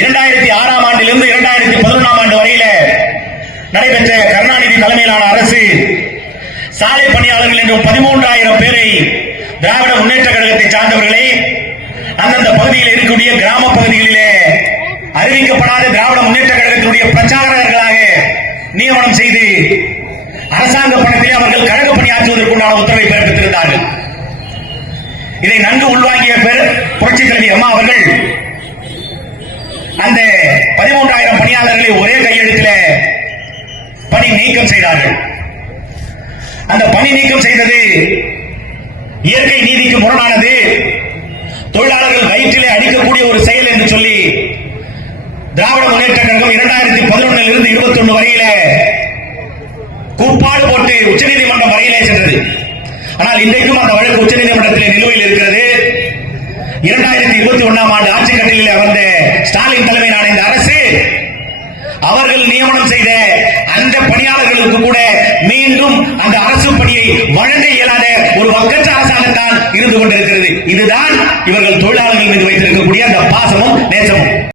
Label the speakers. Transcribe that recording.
Speaker 1: இரண்டாயிரத்தி ஆறாம் ஆண்டிலிருந்து இரண்டாயிரத்தி பதினொன்றாம் ஆண்டு வரையில நடைபெற்ற கருணாநிதி தலைமையிலான அரசு சாலை பணியாளர்கள் என்றும் பதிமூன்றாயிரம் பேரை திராவிட முன்னேற்ற கழகத்தை சார்ந்தவர்களை அந்தந்த பகுதியில் இருக்கக்கூடிய கிராம பகுதிகளிலே அறிவிக்கப்படாத திராவிட முன்னேற்ற கழகத்தினுடைய பிரச்சாரகர்களாக நியமனம் செய்து அரசாங்க பணத்திலே அவர்கள் கழக பணியாற்றுவதற்குண்டான உத்தரவை பிறப்பித்திருந்தார்கள். இதை நன்கு உள்வாங்கிய பெரு புரட்சி தலைவி அம்மா அவர்கள் பணியாளர்களை ஒரே கையெழுத்தில பணி நீக்கம் செய்தார்கள். அந்த பணி நீக்கம் செய்தது இயற்கை நீதிக்கு முரணானது. தொழிலாளர்கள் வயிற்றிலே அடிக்கக்கூடிய ஒரு செயல் என்று சொல்லி திராவிட முன்னேற்ற கழகம் இரண்டாயிரத்தி பதினொன்னில் இருந்து இருபத்தி ஒன்று வரையில கூப்பாடு போட்டு உச்சநீதிமன்றம் வரையிலே சென்றது. ஆனால் இன்றைக்கும் அந்த வழக்கு உச்சநீதிமன்றத்தில் நிலுவையில் இருக்கிறது. இரண்டாயிரத்தி இருபத்தி ஒன்னாம் ஆண்டு அவர்கள் நியமனம் செய்த அந்த பணியாளர்களுக்கு கூட மீண்டும் அந்த அரசு பணியை வழங்க இயலாத ஒரு வக்கற்ற அரசாங்கத்தான் இருந்து கொண்டிருக்கிறது. இதுதான் இவர்கள் தொழிலாளர்கள் மீது வைத்திருக்கக்கூடிய அந்த பாசமும் நேசமும்.